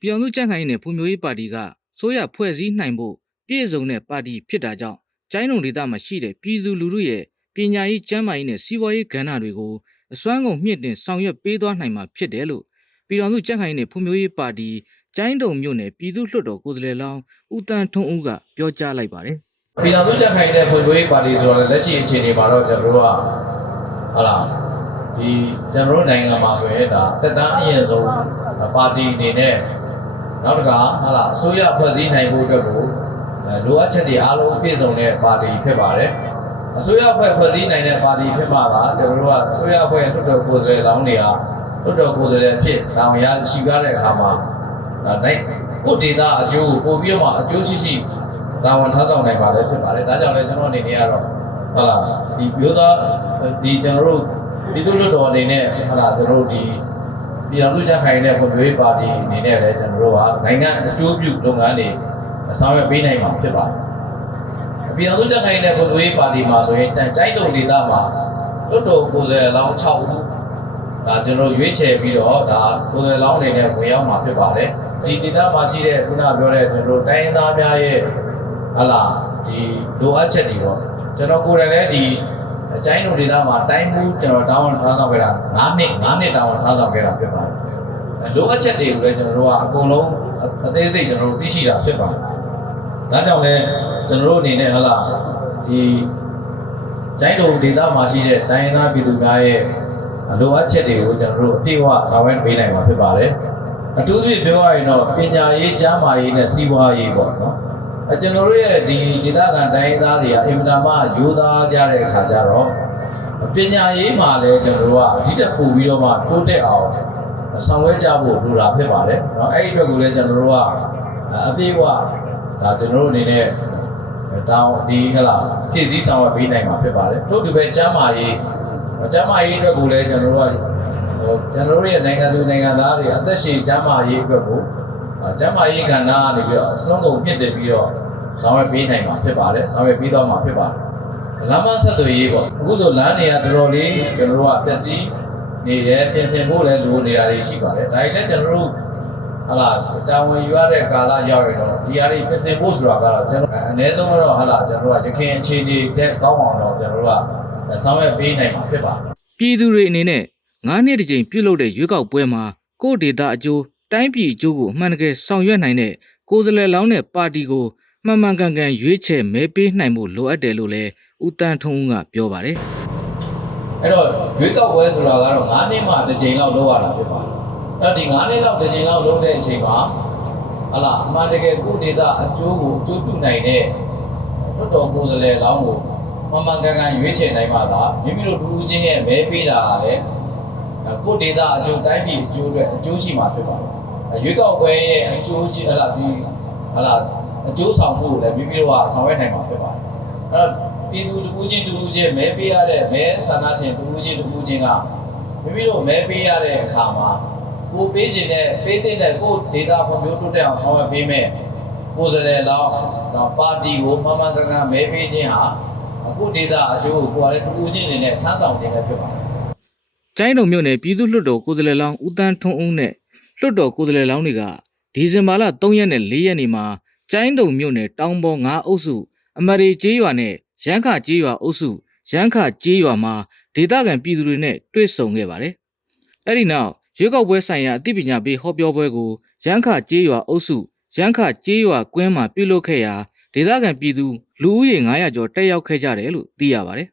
ပြည်အောင်စုကြံ့ခိုင်ရေးနဲ့ဖွံ့ဖြိုးရေးပါတီကဆိုရဖွဲ့စည်းနိုင်ဖို့ပြည့်စုံတဲ့ပါတီဖြစ်တာကြောင့်ကျိုင်းတုံဒေသမှာရှိတဲ့ပြည်သူလူထုရဲ့ပညာရေးကျန်းမာရေးနဲ့စီးပွားရေးကဏ္ဍတွေကိုအစွမ်းကုန်မြင့်တင်ဆောင်ရွက်ပေးသွားနိုင်မှာဖြစ်တယ်လို့ပြည်အောင်စုကြံ့ခိုင်ရေးနဲ့ဖွံ့ဖြိုးရေးပါတီကျိုင်းတုံမြို့နယ်ပြည်သူ့လွှတ်တော်ကိုယ်စားလှယ်လောင်းဦးတန်းထွန်းဦးကပြောကြားလိုက်ပါတယ်ပြည်တော်စုကြက်ခိုင်တဲ့ဖွံ့ဖြိုးရေးပါတီဆိုတာလည်းလက်ရှိအခြေအနေမှာတော့ကျွန်တော်တို့ကဟာလာဒီကျွန်တော်တို့နိုင်ငံမှာဆိုရင်ဒါတက်တန်းအရင်ဆုံးပါတီအနေနဲ့ နောက်တစ်ခါဟာလာအစိုးရဖွဲ့စည်းနိုင်ဖို့အတွက်ကိုအဲလိုအပ်ချက်တွေအားလုံးပြည့်စုံတဲ့ပါတီဖြစ်ပါတယ်အစိုးရဖွဲ့ဖွဲ့စည်းနိုင်တဲ့ပါတီဖြစ်မှာပါကျွန်တော်တို့ကအစိုးရဖွဲ့လွှတ်တော်ကိုယ်စားလှယ်လောင်းတွေဟာလွှတ်တော်ကိုယ်စားလှယ်ဖြစ်တာဝန်ရရှိကြတဲ့အခါမှာဒါနိုင်ကိုဒေတာအကျိုးပို့ပြီးတော့မှအကျိုးရှိရှိတာဝန်ထမ်းဆောင်နိုင်ပါလေဖြစ်ပါတယ်။ဒါကြောင့်လည်းကျွန်တော်အနေနဲ့ကတော့ဟုတ်လားဒီမျိုးသားဒီကျွန်တော်တို့ပြည်သူ့လွှတ်တော်အနေနဲ့ဟုတ်လားကျွန်တော်တို့ဒီ ပြည်တော်စုကြခိုင်တဲ့ဖွဲ့ပေးပါတီအနေနဲ့လည်းကျွန်တော်တို့ကနိုင်ငံအကျိုးပြုလုပ်ငန်းတွေဆောင်ရွက်ပေးနိုင်မှာဖြစ်ပါတယ်။ပြည်တော်စုကြခိုင်တဲ့ဖွဲ့ပေးပါတီမှာဆိုရင်ကြိုက်တုံဒေသမှာလွှတ်တော်ကိုယ်စားလှယ်လောင်း6ဦးဒါကျွန်တော်ရွေးချယ်ပြီးတော့ဒါကိုယ်စားလှယ်လောင်းအနေနဲ့ဝင်ရောက်မှာဖြစ်ပါတယ်။ဒီဒေသမှာရှိတဲ့ခုနပြောတဲ့ကျွန်တော်တို့တိုင်းရင်းသားများရဲ့ဟလာဒီလိုအပ်ချက်တွေပေါ့ကျွန်တော်ကိုယ်တိုင်လည်းဒီ အချိုင်းတို့ဒေသမှာတိုင်းမှုကျွန်တော်တာဝန်ထားဆောင်ခဲ့တာ9နှစ်9နှစ်တာဝန်ထားဆောင်ခဲ့တာဖြစ်ပါတယ်အဲလိုအပ်ချက်တွေကိုလည်းကျွန်တော်တို့ကအကုန်လုံးအသေးစိတ်ကျွန်တော်တို့သိရှိတာဖြစ်ပါတယ်ဒါကြောင့်လည်းကျွန်တော်တို့အနေနဲ့ဟလာဒီကျိုင်းတို့ဒေသမှာရှိတဲ့တိုင်းရင်းသားပြည်သူများရဲ့လိုအပ်ချက်တွေကိုကျွန်တော်တို့အပြည့်အဝဆောင်ရွက်ပေးနိုင်မှာဖြစ်ပါတယ်အထူးသဖြင့်ပြောရရင်တော့ပညာရေးကျန်းမာရေးနဲ့စီးပွားရေးပေါ့နော် အဲကျွန်တော်တို့ရဲ့ဒီဒေသခံတိုင်းသားတွေကအင်တာမယူသားကြတဲ့အခါကျတော့ပညာရေးမှာလည်းကျွန်တော်တို့ကအဓိတက်ပို့ပြီးတော့မှတိုးတက်အောင်ဆောင်ရွက်ကြဖို့လိုတာဖြစ်ပါတယ်เนาะအဲ့ဒီအတွက်ကိုလည်းကျွန်တော်တို့ကအပြေအဝဒါကျွန်တော်တို့အနေနဲ့တောင်းဒီဟလာဖြည့်ဆည်းဆောင်ရွက်ပေးနိုင်မှာဖြစ်ပါတယ်ထို့တူပဲကျမ်းမာရေးကျမ်းမာရေးအတွက်ကိုလည်းကျွန်တော်တို့ကဟိုကျွန်တော်တို့ရဲ့နိုင်ငံသူနိုင်ငံသားတွေအသက်ရှည်ကျမ်းမာရေးအတွက်ကို အဲ ကျမ်းမာရေးကဏ္ဍကနေပြီးတော့အစွမ်းကုန်မြင့်တင်ပြီးတော့ဆောင်ရွက်ပေးနိုင်မှာဖြစ်ပါတယ်ဆောင်ရွက်ပြီးတော့မှာဖြစ်ပါတယ်လမ်းမဆက်သွယ်ရေးပေါ့အခုဆိုလမ်းတွေကတော်တော်လေးကျွန်တော်တို့ကပျက်စီးနေတယ်ပြင်ဆင်ဖို့လည်းလိုနေတာတွေရှိပါတယ်ဒါတွေလည်းကျွန်တော်တို့ဟာလာတာဝန်ယူရတဲ့ကာလရောက်ရင်တော့ဒီအရာတွေပြင်ဆင်ဖို့ဆိုတာကတော့ကျွန်တော်အနည်းဆုံးတော့ဟာလာကျွန်တော်တို့ကရခိုင်အခြေအနေတက်ကောင်းအောင်တော့ကျွန်တော်တို့ကဆောင်ရွက်ပေးနိုင်မှာဖြစ်ပါတယ်ပြည်သူတွေအနေနဲ့၅နှစ်တစ်ကြိမ်ပြုလုပ်တဲ့ရွေးကောက်ပွဲမှာကိုယ့်ဒေတာအကျိုး တိုင်းပြည်အကျိုးကိုအမှန်တကယ်ဆောင်ရွက်နိုင်တဲ့ကိုယ်စားလှယ်လောင်းတဲ့ပါတီကိုမှန်မှန်ကန်ကန်ရွေးချယ်မဲပေးနိုင်ဖို့လိုအပ်တယ်လို့လည်းဦးတန်းထွန်းဦးကပြောပါတယ်အဲ့တော့ရွေးကောက်ပွဲဆိုတာကတော့9နှစ်မှတစ်ကြိမ်လောက်လုပ်ရတာဖြစ်ပါတယ်။အဲ့တော့ဒီ9နှစ်လောက်တစ်ကြိမ်လောက်လုပ်တဲ့အချိန်မှာဟလာအမှန်တကယ်ကိုယ့်ဒေသအကျိုးကိုအကျိုးပြုနိုင်တဲ့လွတ်တော်ကိုယ်စားလှယ်လောင်းကိုမှန်မှန်ကန်ကန်ရွေးချယ်နိုင်မှသာမိမိတို့လူချင်းရဲ့မဲပေးတာကလည်း ကိုယ့်ဒေသအကျိုးတိုင်းပြည်အကျိုးအတွက်အကျိုးရှိမှာဖြစ်ပါတယ်။ရွေးကောက်ပွဲရဲ့အကျိုးကြီးဟလာဒီဟလာအကျိုးဆောင်ဖို့လည်းမိမိတို့ကဆောင်ရွက်နိုင်မှာဖြစ်ပါတယ်။အဲ့တော့ပြည်သူတစ်ခုချင်းတစ်ခုချင်းမဲပေးရတဲ့မဲဆန္ဒရှင်တစ်ခုချင်းတစ်ခုချင်းကမိမိတို့မဲပေးရတဲ့အခါမှာကိုပေးခြင်းနဲ့ပေးတဲ့ကိုဒေတာဖွံ့ဖြိုးတိုးတက်အောင်ဆောင်ရွက်ပေးမယ်ကိုယ်စားလှယ်လောင်းတော့ပါတီကိုမှန်မှန်ကန်ကန်မဲပေးခြင်းဟာအခုဒေတာအကျိုးကိုကိုယ်ကလည်းတစ်ခုချင်းအနေနဲ့ထမ်းဆောင်ခြင်းပဲဖြစ်ပါတယ်။ ကျိုင်းတုံမြို့နယ်ပြည်သူ့လွှတ်တော်ကိုယ်စားလှယ်လောင်းဦးတန်းထွန်းဦးနဲ့လွှတ်တော်ကိုယ်စားလှယ်လောင်းတွေကဒီဇင်ဘာလ3ရက်နဲ့4ရက်နေ့မှာကျိုင်းတုံမြို့နယ်တောင်ပေါ်9အုပ်စုအမရီကျေးရွာနဲ့ရန်ခကျေးရွာအုပ်စုရန်ခကျေးရွာမှာဒေသခံပြည်သူတွေနဲ့တွေ့ဆုံခဲ့ပါတယ်။အဲ့ဒီနောက်ရွေးကောက်ပွဲဆိုင်ရာအသိပညာပေးဟောပြောပွဲကိုရန်ခကျေးရွာအုပ်စုရန်ခကျေးရွာကွင်းမှာပြုလုပ်ခဲ့ရာဒေသခံပြည်သူလူဦးရေ900ကျော်တက်ရောက်ခဲ့ကြတယ်လို့သိရပါတယ်